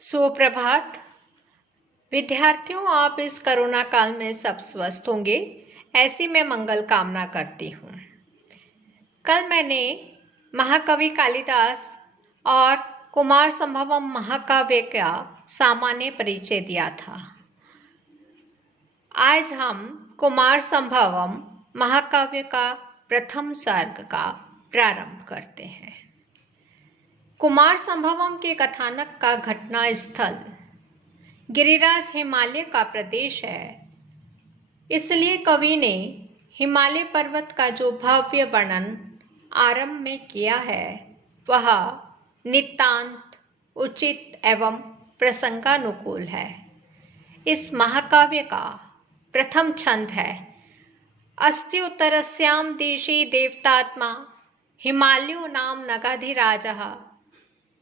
सुप्रभात विद्यार्थियों, आप इस कोरोना काल में सब स्वस्थ होंगे, ऐसी मैं मंगल कामना करती हूँ। कल मैंने महाकवि कालिदास और कुमार संभवम महाकाव्य का सामान्य परिचय दिया था। आज हम कुमार संभवम महाकाव्य का प्रथम सर्ग का प्रारंभ करते हैं। कुमार संभवम के कथानक का घटना स्थल गिरिराज हिमालय का प्रदेश है, इसलिए कवि ने हिमालय पर्वत का जो भव्य वर्णन आरंभ में किया है वह नितांत उचित एवं प्रसंगानुकूल है। इस महाकाव्य का प्रथम छंद है अस्ति उत्तरस्याम दिशि देवतात्मा हिमालयो नाम नगाधिराजः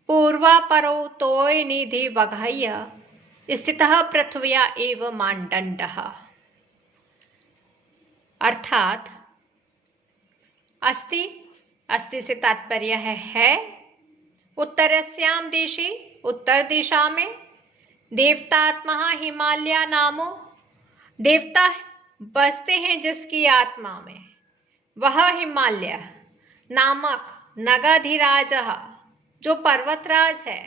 पूर्वापरौ तोय निधि वघाह्य स्थितः पृथ्व्या एव मानदंडः। अर्थात अस्ति से तात्पर्य है उत्तरस्याम दिशि उत्तर दिशा में, देवतात्मा हिमालय नामो देवता बसते हैं जिसकी आत्मा में, वह हिमालय नामक नगाधिराज जो पर्वतराज है,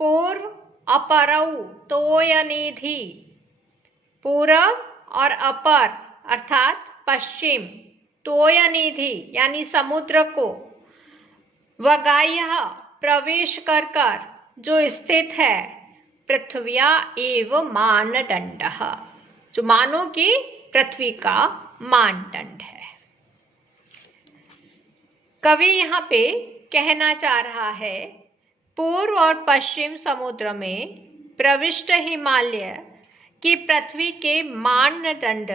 पूर्व अपरौ तोयनिधि पूर्व और अपर अर्थात पश्चिम, तोयनिधि यानी समुद्र को, वगाह्य प्रवेश कर जो स्थित है, पृथ्व्या एव मानदंडः जो मानो कि पृथ्वी का मानदंड है। कवि यहाँ पे कहना चाह रहा है पूर्व और पश्चिम समुद्र में प्रविष्ट हिमालय की पृथ्वी के मानदंड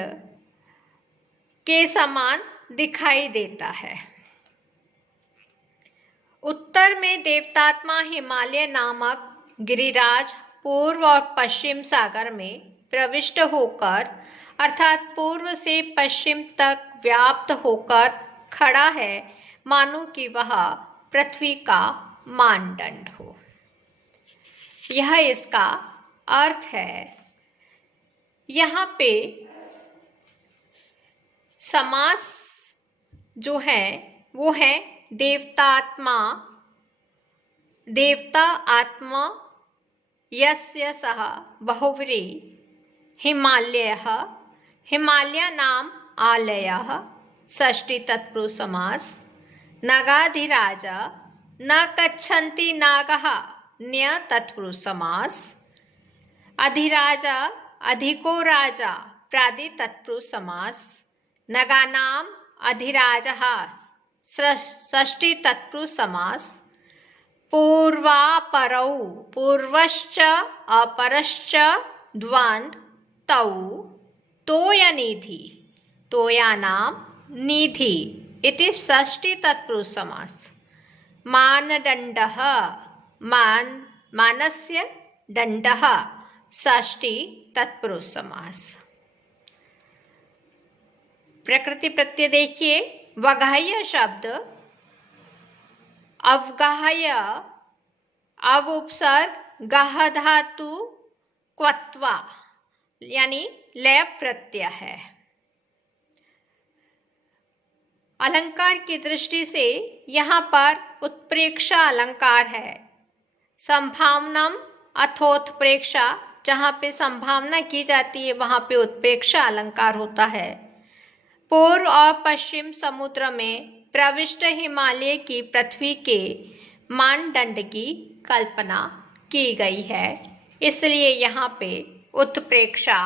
के समान दिखाई देता है। उत्तर में देवतात्मा हिमालय नामक गिरिराज पूर्व और पश्चिम सागर में प्रविष्ट होकर अर्थात पूर्व से पश्चिम तक व्याप्त होकर खड़ा है, मानो कि वह पृथ्वी का मानदंड हो। यह इसका अर्थ है। यहाँ पे समास जो है वो है देवतात्मा, देवता आत्मा यस्य सह बहुव्री हिमालयः हिमालय नाम आलयः षष्ठी तत्पुरुष समास नगाधिराजा न कच्छन्ति नागः न्य तत्पुरुष समास अधिराजा अधिको राजा प्रादि तत्पुरुष समास नगानाम अधिराजः षष्ठी तत्पुरुष समास पूर्वापरौ पूर्वश्च अपरश्च द्वन्द्व तौ तोयनिधि तोयानाम निधि इति षष्ठी तत्पुरुष समास मानदंडः मानस्य दंडः षष्ठी तत्पुरुष समास। प्रकृति प्रत्यय देखिए, वगाह्य शब्द अवगाह्य अव उपसर्ग गाह धातु क्वत्वा यानी लय प्रत्यय है। अलंकार की दृष्टि से यहाँ पर उत्प्रेक्षा अलंकार है। संभावनम अथोत्प्रेक्षा, जहाँ पे संभावना की जाती है वहाँ पे उत्प्रेक्षा अलंकार होता है। पूर्व और पश्चिम समुद्र में प्रविष्ट हिमालय की पृथ्वी के मानदंड की कल्पना की गई है, इसलिए यहाँ पे उत्प्रेक्षा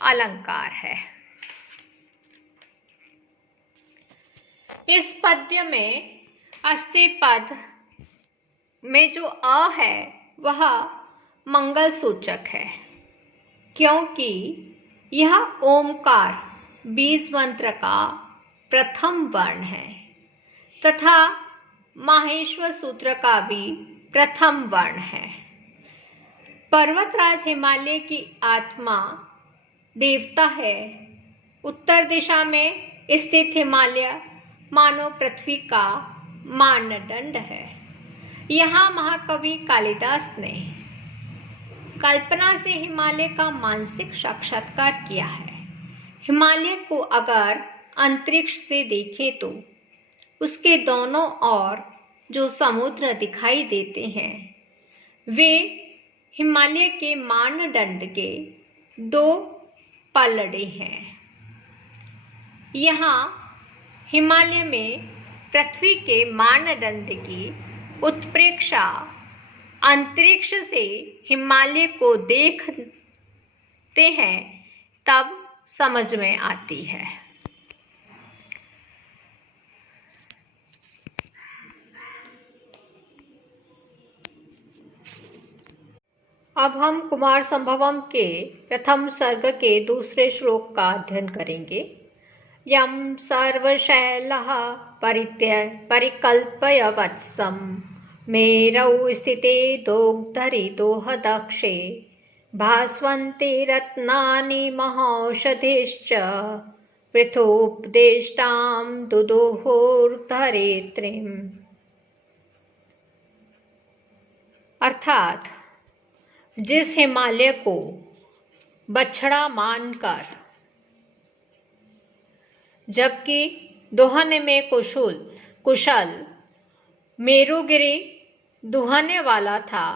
अलंकार है। इस पद्य में अस्ति पद में जो अ है वह मंगल सूचक है, क्योंकि यह ओमकार बीज मंत्र का प्रथम वर्ण है तथा माहेश्वर सूत्र का भी प्रथम वर्ण है। पर्वतराज हिमालय की आत्मा देवता है। उत्तर दिशा में स्थित हिमालय मानव पृथ्वी का मानदंड है। यहाँ महाकवि कालिदास ने कल्पना से हिमालय का मानसिक साक्षात्कार किया है। हिमालय को अगर अंतरिक्ष से देखें तो उसके दोनों ओर जो समुद्र दिखाई देते हैं वे हिमालय के मानदंड के दो पलड़े हैं। यहाँ हिमालय में पृथ्वी के मानदंड की उत्प्रेक्षा अंतरिक्ष से हिमालय को देखते हैं तब समझ में आती है। अब हम कुमार संभवम के प्रथम सर्ग के दूसरे श्लोक का अध्ययन करेंगे। यम सर्वशैलः परिकल्प्य वत्सं मेरौ स्थिते दोग्धरि दोहदक्षे भास्वन्ते रत्नानि महौषधिश्च पृथोपदेष्टां दुदुहुर्धरित्रीम्। अर्थात जिस हिमालय को बछड़ा मानकर जबकि दोहने में कुशल मेरुगिरी दुहने वाला था,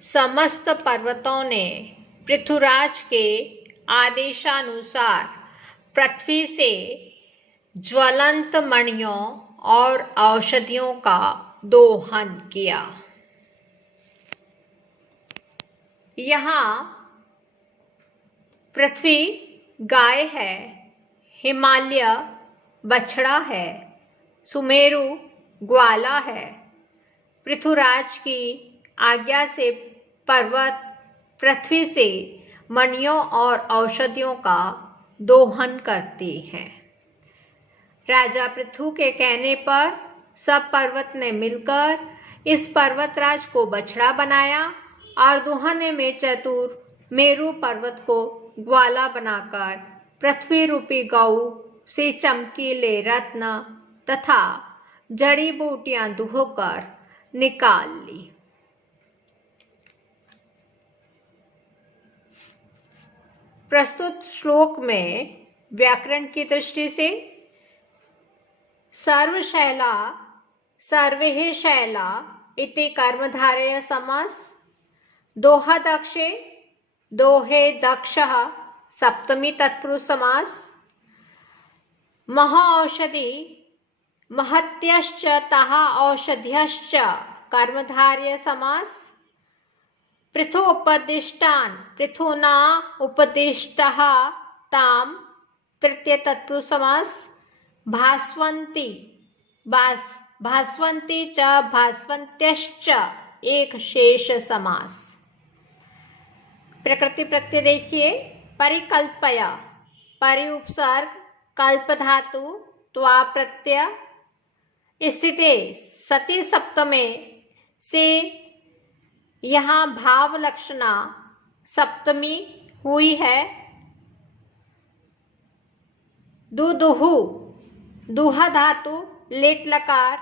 समस्त पर्वतों ने पृथुराज के आदेशानुसार पृथ्वी से ज्वलंत मणियों और औषधियों का दोहन किया। यहाँ पृथ्वी गाय है, हिमालय बछड़ा है, सुमेरु ग्वाला है। पृथुराज की आज्ञा से पर्वत पृथ्वी से मणियों और औषधियों का दोहन करते हैं। राजा पृथु के कहने पर सब पर्वत ने मिलकर इस पर्वतराज को बछड़ा बनाया और दोहने में चतुर मेरु पर्वत को ग्वाला बनाकर पृथ्वी रूपी गौ से चमकीले रत्न तथा जड़ी बूटियां दुहकर निकाल ली। प्रस्तुत श्लोक में व्याकरण की दृष्टि से सर्वशैला सर्वे शैला इति कर्मधारय समास, दोहदक्षे दोहे दक्षः सप्तमी तत्पुरुष समास, महौषधि महत्यश्च तः औषध्यश्च कर्मधारय समास, पृथोपदिष्टान् पृथुना उपदिष्टः ताम तृतीय तत्पुरुष समास, भास्वन्ति च भास्वन्त्यश्च एक शेष समास। प्रकृति प्रत्यय देखिए। परिकल्पय परि उपसर्ग कल्प धातु त्वा प्रत्यय स्थिते सती सप्तमे से यहाँ भाव लक्षणा सप्तमी हुई है। दुदुहु दुहा धातु लेट लकार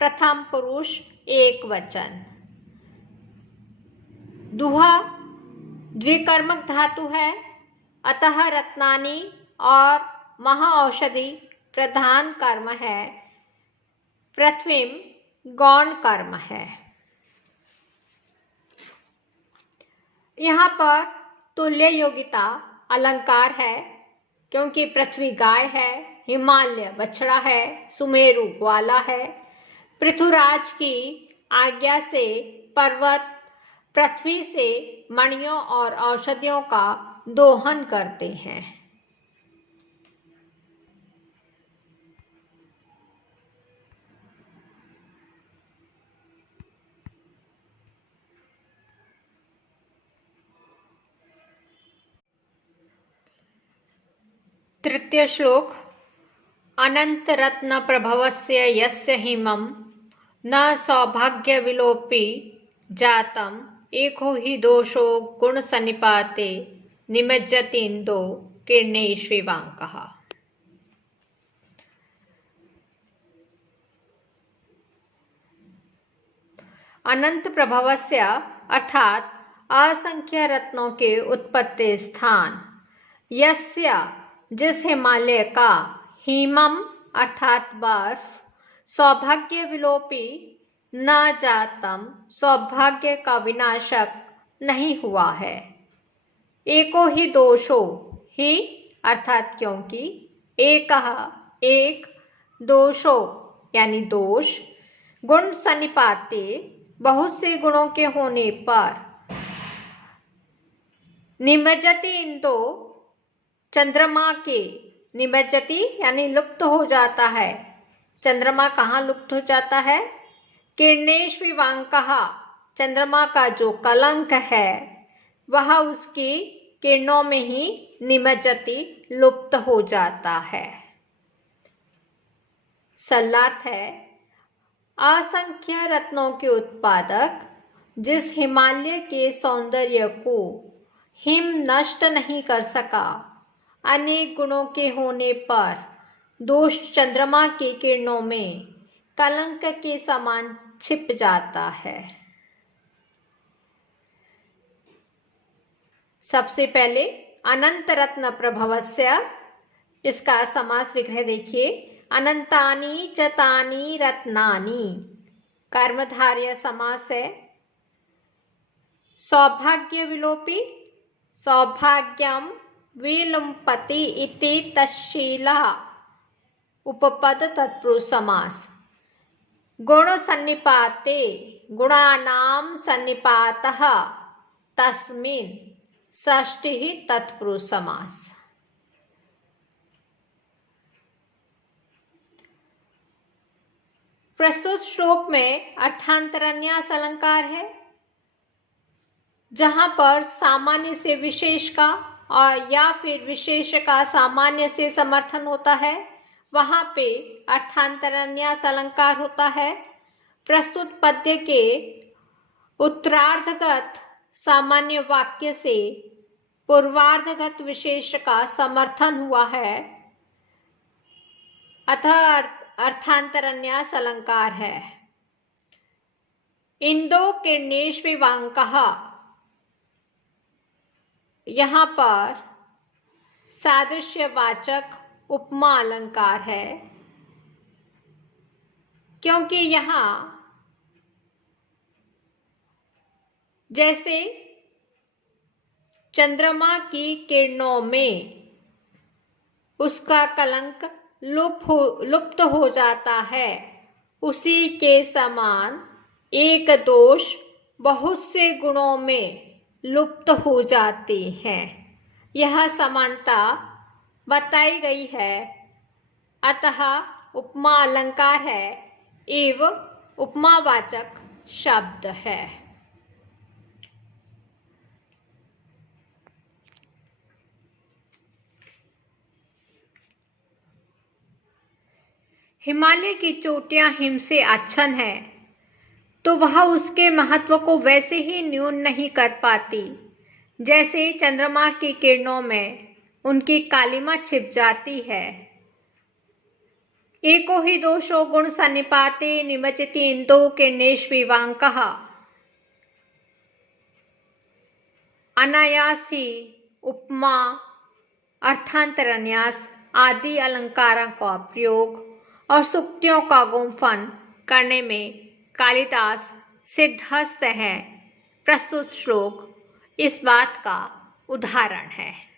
प्रथम पुरुष एक वचन। दुहा द्विकर्मक धातु है, अतः रत्नानि और महाऔषधि प्रधान कर्म है, पृथ्वीम गौण कर्म है। यहाँ पर तुल्य योगिता अलंकार है क्योंकि पृथ्वी गाय है, हिमालय बछड़ा है, सुमेरु ग्वाला है। पृथुराज की आज्ञा से पर्वत पृथ्वी से मणियों और औषधियों का दोहन करते हैं। तृतीय श्लोक। अनंत रत्न प्रभवस्य यस्य हिमं न सौभाग्य विलोपी जातम एको ही दोषो गुण सन्निपाते निमज्जतीन्दो किरणेष्विवांकः। अनंत प्रभवस्य अर्थात असंख्य रत्नों के उत्पत्ति स्थान। यस्य जिस हिमालय का, हिमम अर्थात बर्फ, सौभाग्य विलोपी न जातम सौभाग्य का विनाशक नहीं हुआ है। एको ही दोषो, ही अर्थात क्योंकि, एकः एक, दोषो यानी दोष, गुण सन्निपाते बहुत से गुणों के होने पर, निमज्जति इंदो चंद्रमा के, निमज्जति यानी लुप्त हो जाता है। चंद्रमा कहाँ लुप्त हो जाता है? किरणेष्विवांकः, चंद्रमा का जो कलंक है वह उसकी किरणों में ही निमज्जति लुप्त हो जाता है। सल्लार्थ है, असंख्य रत्नों के उत्पादक जिस हिमालय के सौंदर्य को हिम नष्ट नहीं कर सका, अनेक गुणों के होने पर दोष चंद्रमा की किरणों में कलंक के समान छिप जाता है। सबसे पहले अनंत रत्न प्रभवस्य, इसका समास विग्रह देखिए। अनंतानि च तानि रत्नानि, कर्मधारय समास है। सौभाग्य विलोपी, सौभाग्यम विलुम्पति इति तच्छीलः, उपपद तत्पुरुष समास। गुण सन्निपाते, गुणानां सन्निपातः तस्मिन्, षष्ठी तत्पुरुष समास। प्रस्तुत श्लोक में अर्थांतरन्यास अलंकार है। जहां पर सामान्य से विशेष का और या फिर विशेष का सामान्य से समर्थन होता है, वहां पे अर्थांतरन्यास अलंकार होता है। प्रस्तुत पद्य के उत्तरार्धगत सामान्य वाक्य से पूर्वार्धगत विशेष का समर्थन हुआ है, अतः अर्थांतरन्यास अलंकार है। इंदो किरणेष्विवांकः, यहाँ पर सादृश्यवाचक उपमा अलंकार है, क्योंकि यहाँ जैसे चंद्रमा की किरणों में उसका कलंक लुप्त हो जाता है, उसी के समान एक दोष बहुत से गुणों में लुप्त हो जाते हैं। यह समानता बताई गई है, अतः उपमा अलंकार है एवं उपमावाचक शब्द है। हिमालय की चोटियां हिम से आच्छन्न है, तो वह उसके महत्व को वैसे ही न्यून नहीं कर पाती जैसे चंद्रमा की किरणों में उनकी कालिमा छिप जाती है। एको ही दोषो गुण सन्निपाते निमज्जति इंदो किरणेष्विवांकः, अनायास ही उपमा, अर्थांतरन्यास आदि अलंकारों का प्रयोग और सूक्तियों का गुंफन करने में कालिदास सिद्धहस्त है। प्रस्तुत श्लोक इस बात का उदाहरण है।